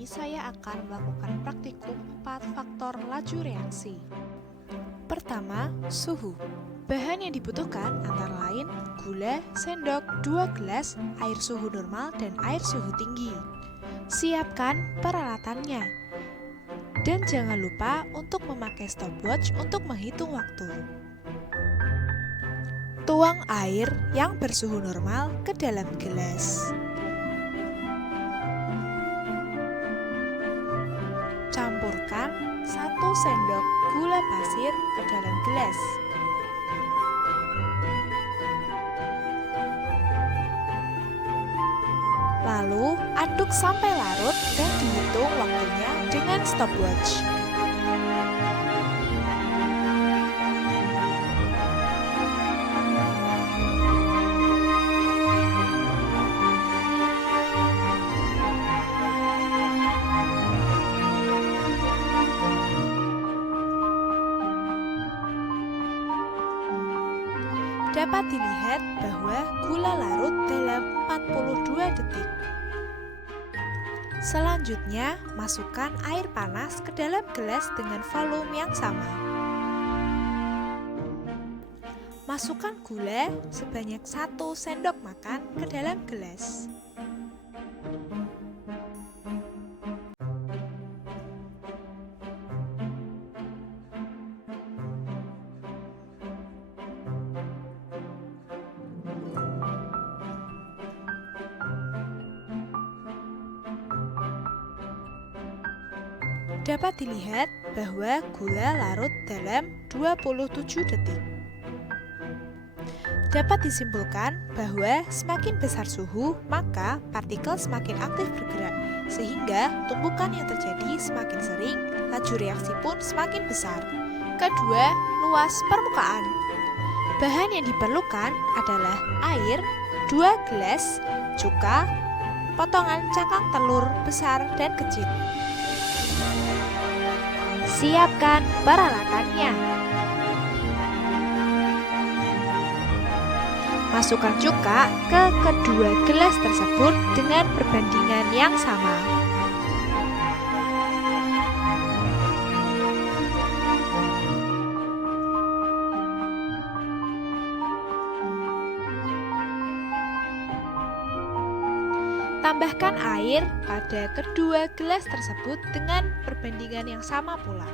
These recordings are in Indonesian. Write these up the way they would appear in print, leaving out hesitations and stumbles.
ini saya akan melakukan praktikum 4 faktor laju reaksi. Pertama, suhu. Bahan yang dibutuhkan antara lain gula, sendok, 2 gelas, air suhu normal, dan air suhu tinggi. Siapkan peralatannya. Dan jangan lupa untuk memakai stopwatch untuk menghitung waktu. Tuang air yang bersuhu normal ke dalam gelas. Campurkan 1 sendok gula pasir ke dalam gelas. Lalu aduk sampai larut dan dihitung waktunya dengan stopwatch. Dapat dilihat bahwa gula larut dalam 42 detik. Selanjutnya, masukkan air panas ke dalam gelas dengan volume yang sama. Masukkan gula sebanyak 1 sendok makan ke dalam gelas. Dapat dilihat bahwa gula larut dalam 27 detik. Dapat disimpulkan bahwa semakin besar suhu, maka partikel semakin aktif bergerak, sehingga tumpukan yang terjadi semakin sering, laju reaksi pun semakin besar. Kedua, luas permukaan. Bahan yang diperlukan adalah air, 2 gelas, cuka, potongan cangkang telur besar dan kecil. Siapkan peralatannya. Masukkan cuka ke kedua gelas tersebut dengan perbandingan yang sama. Tambahkan air pada kedua gelas tersebut dengan perbandingan yang sama pula.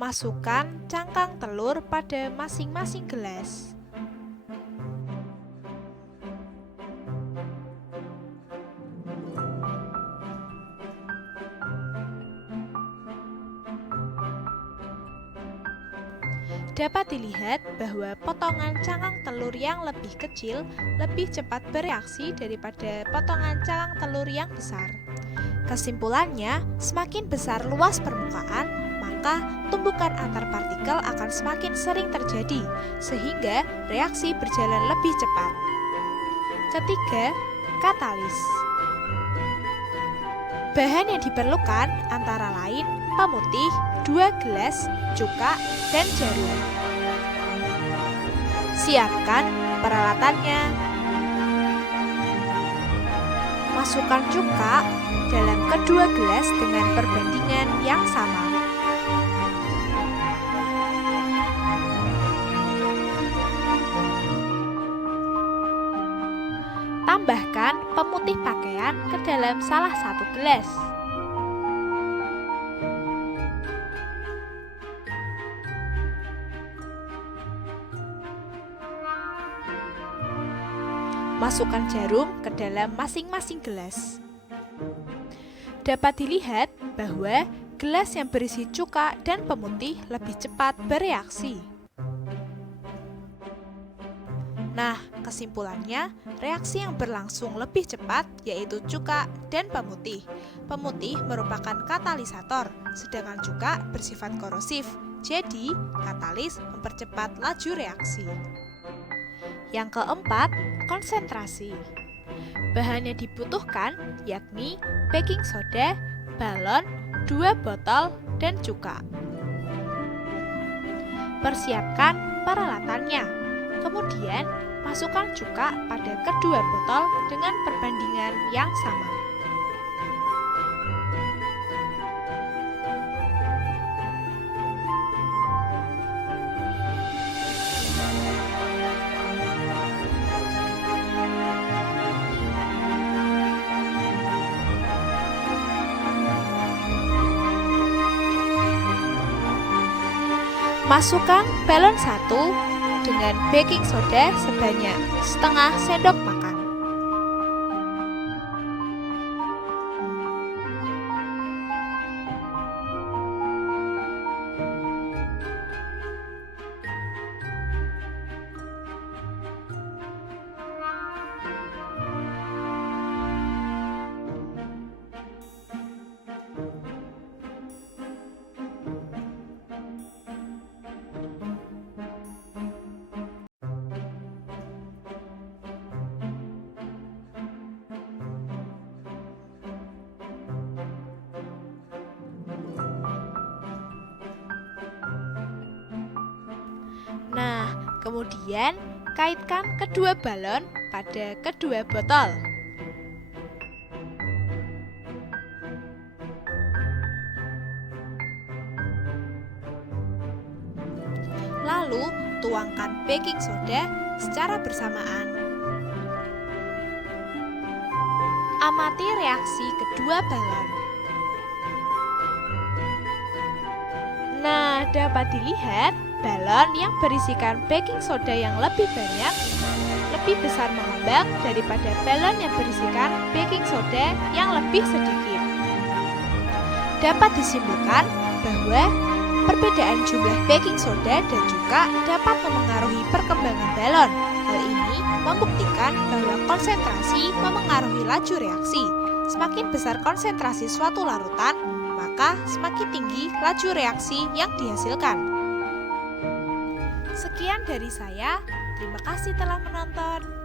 Masukkan cangkang telur pada masing-masing gelas. Dapat dilihat bahwa potongan cangkang telur yang lebih kecil lebih cepat bereaksi daripada potongan cangkang telur yang besar. Kesimpulannya, semakin besar luas permukaan, maka tumbukan antar partikel akan semakin sering terjadi, sehingga reaksi berjalan lebih cepat. Ketiga, katalis. Bahan yang diperlukan antara lain pemutih, 2 gelas, cuka, dan jarum. Siapkan peralatannya. Masukkan cuka dalam kedua gelas dengan perbandingan yang sama. Tambahkan pemutih pakaian ke dalam salah satu gelas. Masukkan jarum ke dalam masing-masing gelas. Dapat dilihat bahwa gelas yang berisi cuka dan pemutih lebih cepat bereaksi. Nah, kesimpulannya, reaksi yang berlangsung lebih cepat yaitu cuka dan pemutih. Pemutih merupakan katalisator, sedangkan cuka bersifat korosif. Jadi, katalis mempercepat laju reaksi. Yang keempat, konsentrasi. Bahan yang dibutuhkan yakni baking soda, balon, 2 botol dan cuka. Persiapkan peralatannya. Kemudian, masukkan cuka pada kedua botol dengan perbandingan yang sama. Masukkan balon 1 dengan baking soda sebanyak setengah sendok makan. Nah, kemudian kaitkan kedua balon pada kedua botol. Lalu, tuangkan baking soda secara bersamaan. Amati reaksi kedua balon. Nah, dapat dilihat balon yang berisikan baking soda yang lebih banyak lebih besar mengembang daripada balon yang berisikan baking soda yang lebih sedikit. Dapat disimpulkan bahwa perbedaan jumlah baking soda dan cuka dapat memengaruhi perkembangan balon. Hal ini membuktikan bahwa konsentrasi memengaruhi laju reaksi. Semakin besar konsentrasi suatu larutan, maka semakin tinggi laju reaksi yang dihasilkan. Sekian dari saya, terima kasih telah menonton.